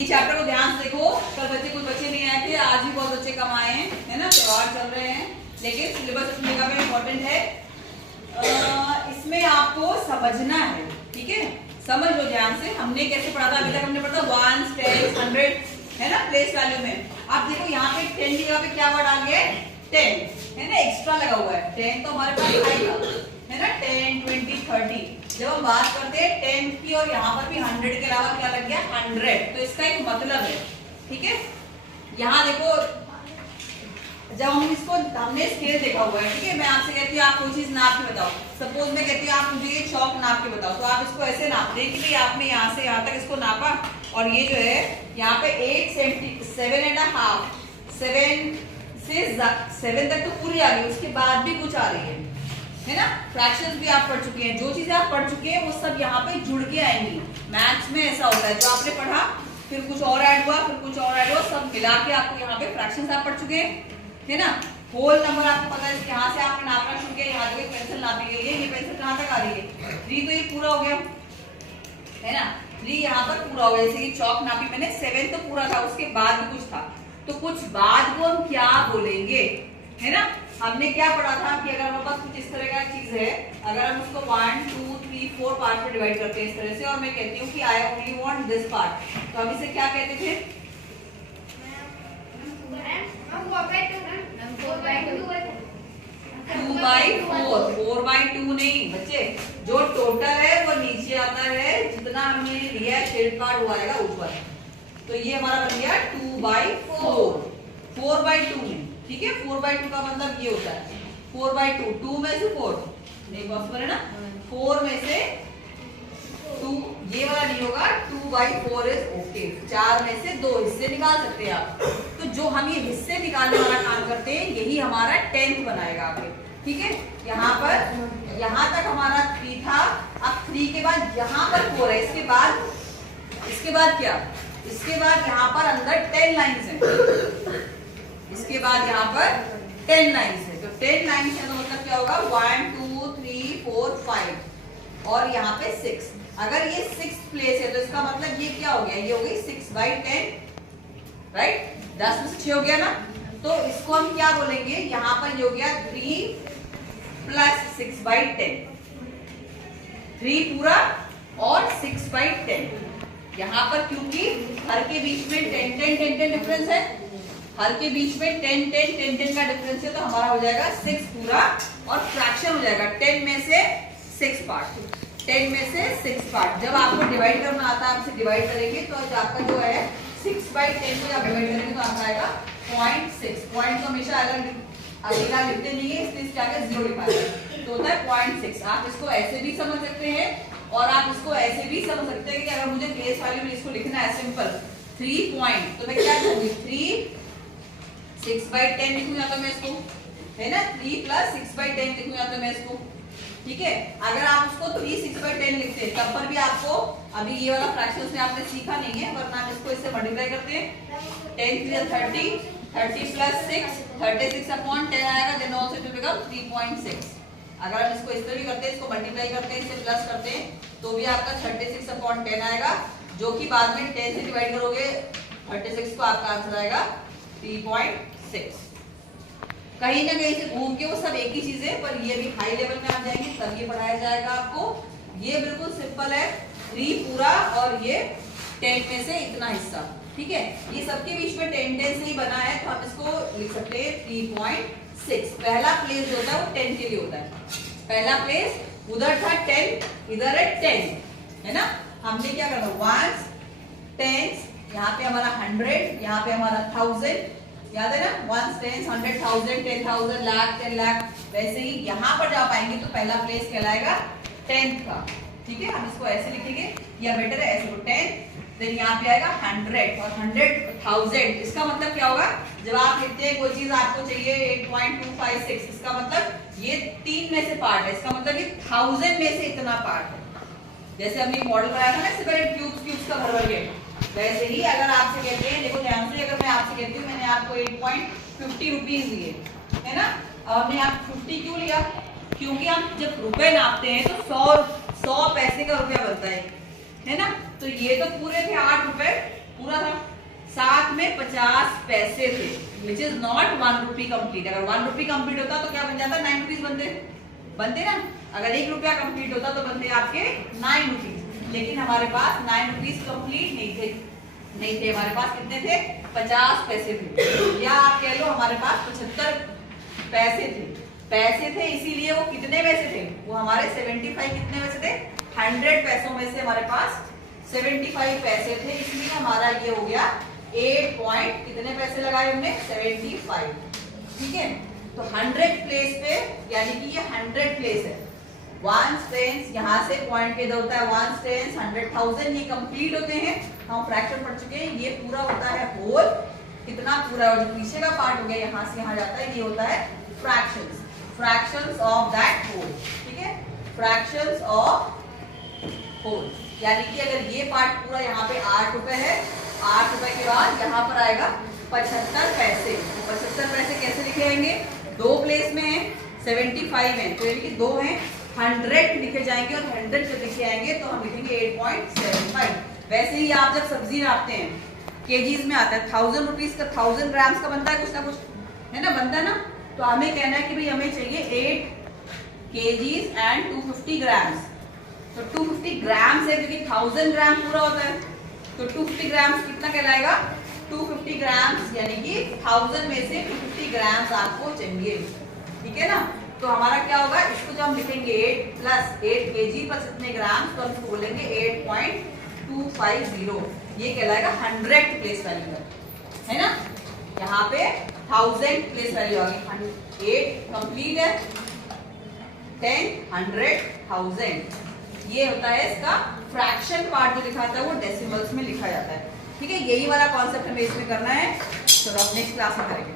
Chapter को ध्यान से देखो। कल बच्चे कुछ बच्चे नहीं आए थे, आज भी बहुत बच्चे कम आए हैं, है ना। त्योहार चल रहे हैं, लेकिन सिलेबस इसमें काफी इम्पोर्टेंट है। इसमें आपको समझना है, ठीक है। समझ लो ध्यान से। हमने कैसे पढ़ा था अभी तक? हमने पढ़ा था 1, 10, 100, है ना, प्लेस वैल्यू में। आप देखो यहाँ पे 10 की जगह पे क्या वर्ड आ गया है? 10, है ना, एक्स्ट्रा लगा हुआ है। 10 तो हमारे पास आएगा, है ना। 10, 20, 30। जब हम बात करते हैं 10 की और यहाँ पर भी 100 के अलावा क्या लग गया? 100। तो इसका एक मतलब है, ठीक है। यहाँ देखो, जब हम इसको हमने स्केल देखा हुआ है, ठीक है। मैं आपसे कहती हूँ आप कोई चीज नाप के बताओ। सपोज मैं कहती हूँ आप मुझे ये चौक नाप के बताओ, तो आप इसको ऐसे नापते हैं कि भाई आपने यहाँ से यहाँ तक इसको नापा, और ये जो है यहाँ पे 7.5 7 से 7 तक तो पूरी आ गई, उसके बाद भी कुछ आ रही है ना। फ्रैक्शंस भी आप पढ़ चुके हैं, जो चीजें आप पढ़ चुके हैं वो सब यहाँ पे जुड़ के आएंगी। मैथ्स में ऐसा होता है, जो आपने पढ़ा फिर कुछ और ऐड हुआ, फिर कुछ और ऐड हुआ, सब मिला के आपको यहाँ पे फ्रैक्शंस आप पढ़ चुके हैं, है ना। होल नंबर आपको पता है, यहाँ से आपने नापना शुरू किया, यहाँ तक पेंसिल नापी गई है, ये पेंसिल कहाँ तक आ रही है? 3, तो ये पूरा हो गया, है ना। 3 यहाँ तक पूरा हो गया। जैसे कि चौक नापी मैंने, 7 तो पूरा था, उसके बाद भी कुछ था, तो कुछ बाद को हम क्या बोलेंगे, है ना। हमने क्या पढ़ा था कि अगर हमारे पास कुछ इस तरह का चीज है, अगर हम उसको 1, 2, 3, 4 पार्ट में डिवाइड करते हैं इस तरह से, और मैं कहती हूँ कि I only want this part, तो हम इसे क्या कहते थे? 2/4। 4/2 नहीं बच्चे, जो टोटल है वो नीचे आता है, जितना हमने लिया है शेड पार्ट वो आएगा ऊपर। तो ये हमारा बन गया 2/4, 4/2 में, ठीक है। 4/2 का मतलब ये होता है 4/2, 2 में से 4 नहीं पॉसिबल है ना, 4 में से 2, ये वाला नहीं होगा। 2/4 इज ओके। 4 में से 2 हिस्से निकाल सकते हैं आप। तो जो हम ये हिस्से निकालने वाला काम करते हैं, यही हमारा 10th बनाएगा आगे, ठीक है। यहाँ पर यहाँ तक हमारा 3 था, अब 3 के बाद यहाँ पर 4 है, इसके बाद क्या? इसके बाद यहाँ पर अंदर 10 लाइन्स हैं, इसके बाद यहाँ पर 10 लाइन्स है। तो 10 लाइन्स है तो मतलब क्या होगा? 1, 2, 3, 4, 5 और यहाँ पे 6। अगर ये 6th प्लेस है तो इसका मतलब ये क्या हो गया? ये हो गई 6/10, राइट। 10 में से 6 हो गया ना, तो इसको हम क्या बोलेंगे? यहाँ पर ये हो गया 3 + 6/10, 3 पूरा और 6/10। यहाँ पर क्योंकि हर के बीच में 10 डिफरेंस है, हर के बीच में 10 का डिफरेंस है, तो हमारा हो जाएगा 6 पूरा और फ्रैक्शन हो जाएगा 10 में से 6 पार्ट, 10 में से 6 पार्ट। जब आपको डिवाइड करना आता है, आपसे डिवाइड करेंगे तो आपका जो है 6/10 में आप डिवाइड करेंगे तो आपका आएगा 0.6। पॉइंट तो हमेशा अगला लिखते नहीं है, इसलिए इसके आगे 0 लिखा है, तो होता है 0.6। आप इसको ऐसे भी समझ सकते हैं और आप इसको ऐसे भी समझ सकते हैं कि अगर मुझे प्लेस वैल्यू में इसको लिखना है सिंपल 3 पॉइंट, तो मैं क्या करूंगी? 3 6/10 लिखूंगा तो मैं इसको, है ना, 3 + 6/10 लिखूंगा तो मैं इसको, ठीक है। अगर आप उसको 3 6/10 लिखते हैं तब पर भी आपको अभी ये वाला फ्रैक्शंस में आपने सीखा नहीं है, वरना हम इसको इससे मल्टीप्लाई करते हैं। 10 × 30, 30 + 6, 36/10 आएगा, then also it will become 3.6। अगर हम इसको इस तरह भी करते हैं, इसको मल्टीप्लाई करते हैं, इससे प्लस करते हैं, तो भी आपका 36/10 आएगा, जो कि बाद में 10 से डिवाइड करोगे 36 को, आपका आंसर आएगा 3.6। कहीं ना कहीं से घूम के वो सब एक ही चीज है, पर ये भी हाई लेवल में आ जाएंगे तब ये पढ़ाया जाएगा आपको। ये बिल्कुल सिंपल है, 3 पूरा और ये 10 में से इतना हिस्सा, ठीक है। ये सबके बीच में 10 से ही बना है, तो हम इसको लिख सकते हैं 3.6। पहला प्लेस जो होता है वो 10 के लिए होता है। पहला प्लेस उधर था 10, इधर है 10, है ना। हमने क्या करना? 1s, 10s, यहाँ पे हमारा 100, यहाँ पे हमारा 1000, याद है ना। 1s, 10s, 100, 1000, 10,000, lakh, 10 lakh. वैसे ही यहाँ पर जा पाएंगे तो पहला प्लेस कहलाएगा 10th का, ठीक है। हम इसको ऐसे लिखेंगे, या बेटर है ऐसे, 10, देन यहाँ पे आएगा 100 और 100,000। इसका मतलब क्या होगा? जब आप लिखते हैं कोई चीज आपको चाहिए 8.256, इसका मतलब ये 3 में से पार्ट है, इसका मतलब ये 1000 में से इतना पार्ट है। जैसे हमने मॉडल बनाया था ना सेपरेट क्यूब्स का भर के, वैसे ही अगर आपसे कहते हैं, देखो ध्यान से, अगर मैं आपसे कहती हूँ मैंने आपको 8.50 रुपीज दिए, है ना। अब हमने आप 50 क्यों लिया? क्योंकि हम जब रुपए नापते हैं तो 100 पैसे का रुपया बनता है ना। तो ये तो पूरे थे 8 रुपए, पूरा था में 50 पैसे थे, which is not 1 rupee complete. अगर 1 रुपी कंप्लीट होता तो क्या बन जाता, 9 रुपीज बनते ना। अगर 1 रुपया कंप्लीट होता तो बनते आपके 9 रुपीज, लेकिन हमारे पास 9 रुपीज कंप्लीट नहीं थे। हमारे पास कितने थे, 50 पैसे थे, या आप कह लो हमारे पास 75 पैसे थे, इसीलिए वो कितने में से थे, वो हमारे 75 कितने में से थे, 100 पैसों में से हमारे पास 75 पैसे थे, इसलिए हमारा ये हो गया 8 पॉइंट कितने पैसे लगाए हमने, 75। ठीक है, तो 100 प्लेस पे, यानी कि ये 100 प्लेस है, 1 टेंस यहाँ से पॉइंट के इधर होता है 1 टेंस 100,000, ये कंप्लीट होते हैं, हम फ्रैक्शन पढ़ चुके हैं। ये पूरा होता है होल, कितना पूरा, और जो पीछे का पार्ट हो गया यहाँ से यहाँ जाता है, ये होता है फ्रैक्शंस ऑफ दैट होल। ठीक है, फ्रैक्शंस ऑफ होल, यानी कि अगर ये पार्ट पूरा यहाँ पे 8 रुपए है, 8 रुपए के बाद यहाँ पर आएगा 75 पैसे। 75 पैसे कैसे लिखे जाएंगे, 2 प्लेस में है, 75 है, तो यानी कि 2 है, 100 लिखे जाएंगे, और 100 जब लिखे आएंगे तो हम लिखेंगे 8.75। वैसे ही आप जब सब्जी नापते हैं, केजीज में आता है, 1000 रुपीज का 1000 ग्राम्स का बनता है, कुछ ना कुछ है ना, बनता है ना। तो हमें कहना है कि भाई हमें चाहिए 8 केजीज एंड 250 ग्राम्स। तो 250 ग्राम्स है, क्योंकि 1000 ग्राम पूरा होता है, तो 250 ग्राम्स कितना कहलाएगा, 250 ग्राम्स, यानी कि 1000 में से 250 ग्राम्स आपको चाहिए। ठीक है ना, तो हमारा क्या होगा, इसको जब हम लिखेंगे 8 प्लस 8 केजी प्लस इतने ग्राम्स, तो हम इसको बोलेंगे 8.250, ये कहलाएगा 100 प्लेस वैल्यू है ना। यहाँ पे 1000 प्लेस वैल्यू आ गई, 8 कंप्लीट है, 10 100 1000, ये होता है इसका फ्रैक्शन पार्ट जो लिखा था वो डेसिमल्स में लिखा जाता है। ठीक है, यही वाला कॉन्सेप्ट हमें इसमें करना है, तो अब नेक्स्ट क्लास में करेंगे।